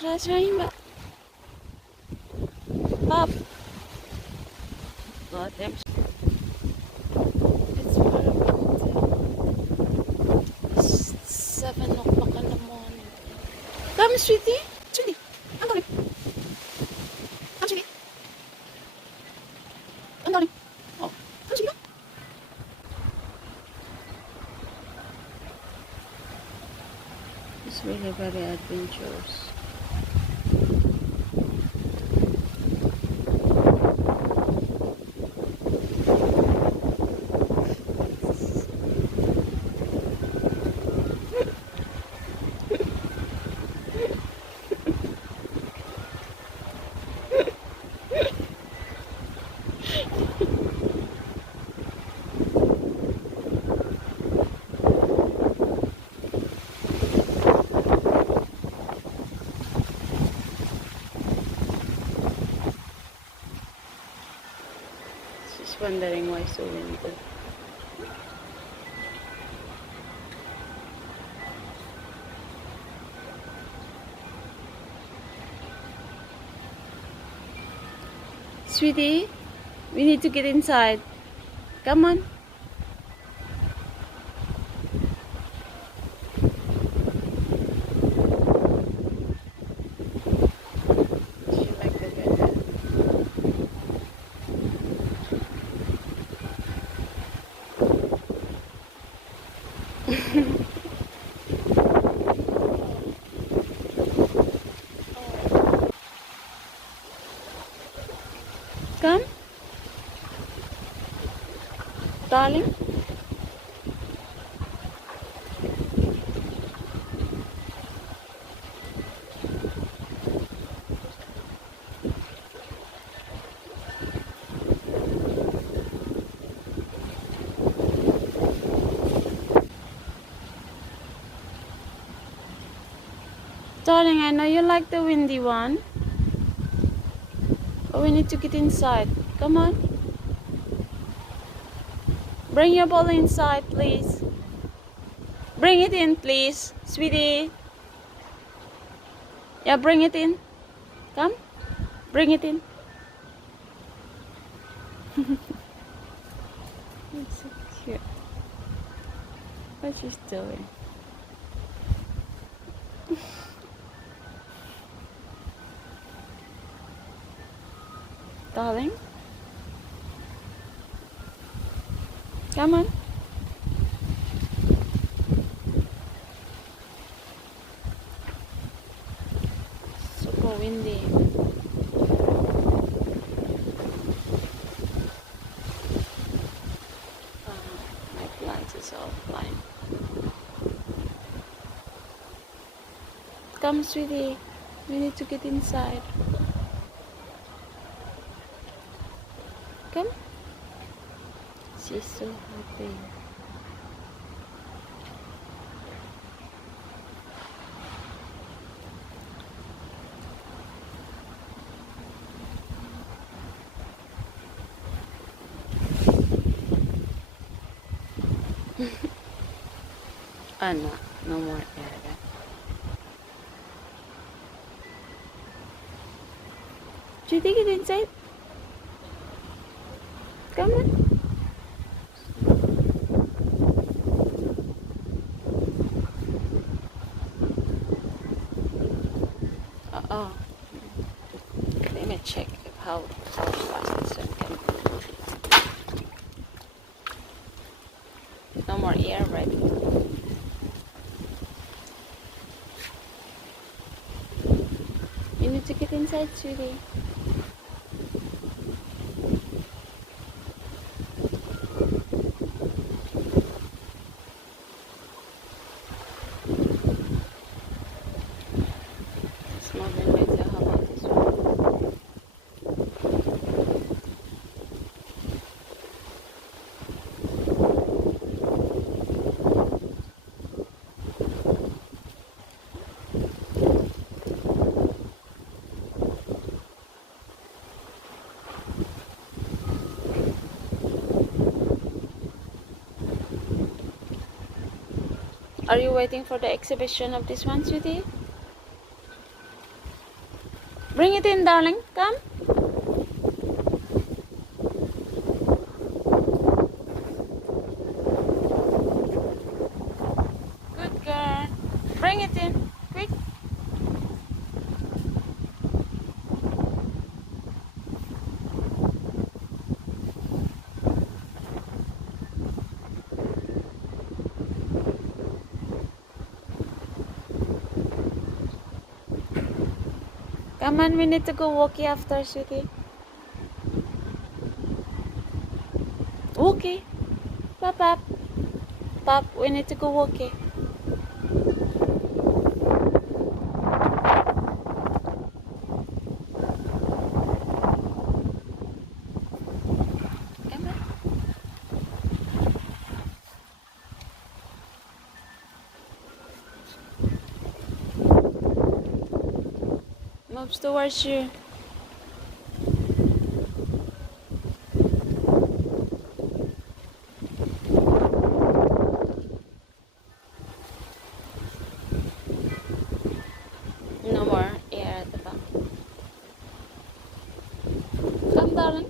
Rasain ba? Pop. God, it's about 7 o'clock in the morning. Come, sweetie. Sweetie. I'm coming. Come, sweetie. I'm coming. Oh, come, sweetie. It's really very adventurous. Just wondering why it's so windy. Sweetie, we need to get inside. Come on. She like the weather. Come, darling. Darling, I know you like the windy one. But we need to get inside. Come on. Bring your ball inside, please. Bring it in, please, sweetie. Yeah, bring it in. Come. Bring it in. It's so cute. What she's doing? Darling? Come on. Super windy. My plants is all flying. Come, sweetie. We need to get inside. Come. She's so happy. No, no more area. Sweetie, get inside. Come on. Oh, let me check how fast this one can go. No more air, right? You need to get inside, sweetie. It's more than better. How about this one? Are you waiting for the exhibition of this one, sweetie? Bring it in, darling. Come. Good girl. Bring it in. Quick. Come on, we need to go walkie after, sweetie. Walkie. Pop, pop. Pop, we need to go walkie. Come on. Moves towards you. No more air at the back. Come, darling.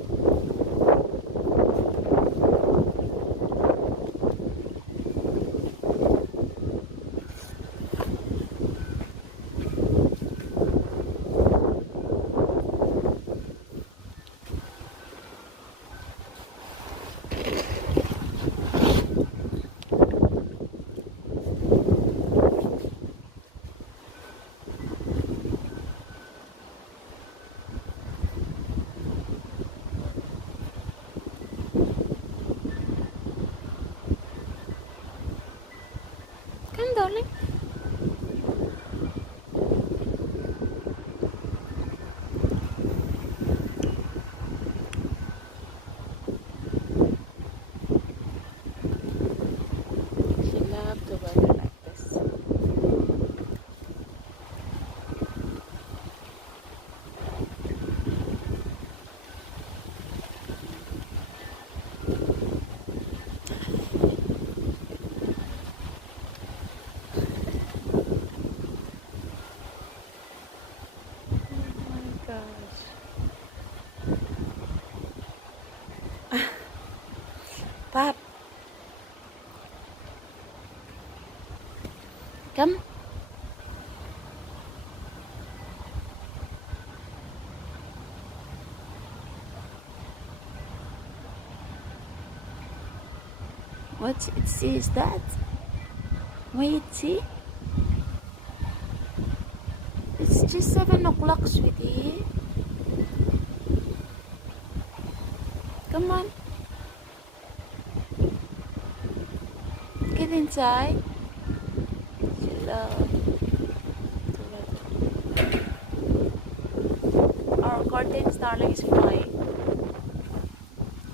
Come, darling. She loves the weather like this. Oh my gosh. Pop. Come. What is that? Wait, see? It's just 7 o'clock, sweetie. Come on. Get inside. She loves the weather. Our curtains, darling, is flying.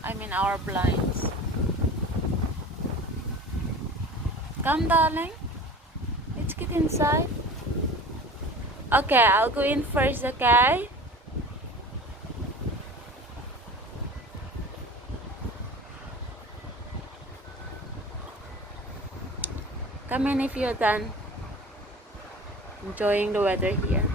I mean our blinds. Come, darling. Let's get inside. Okay, I'll go in first, okay? Come in if you're done enjoying the weather here.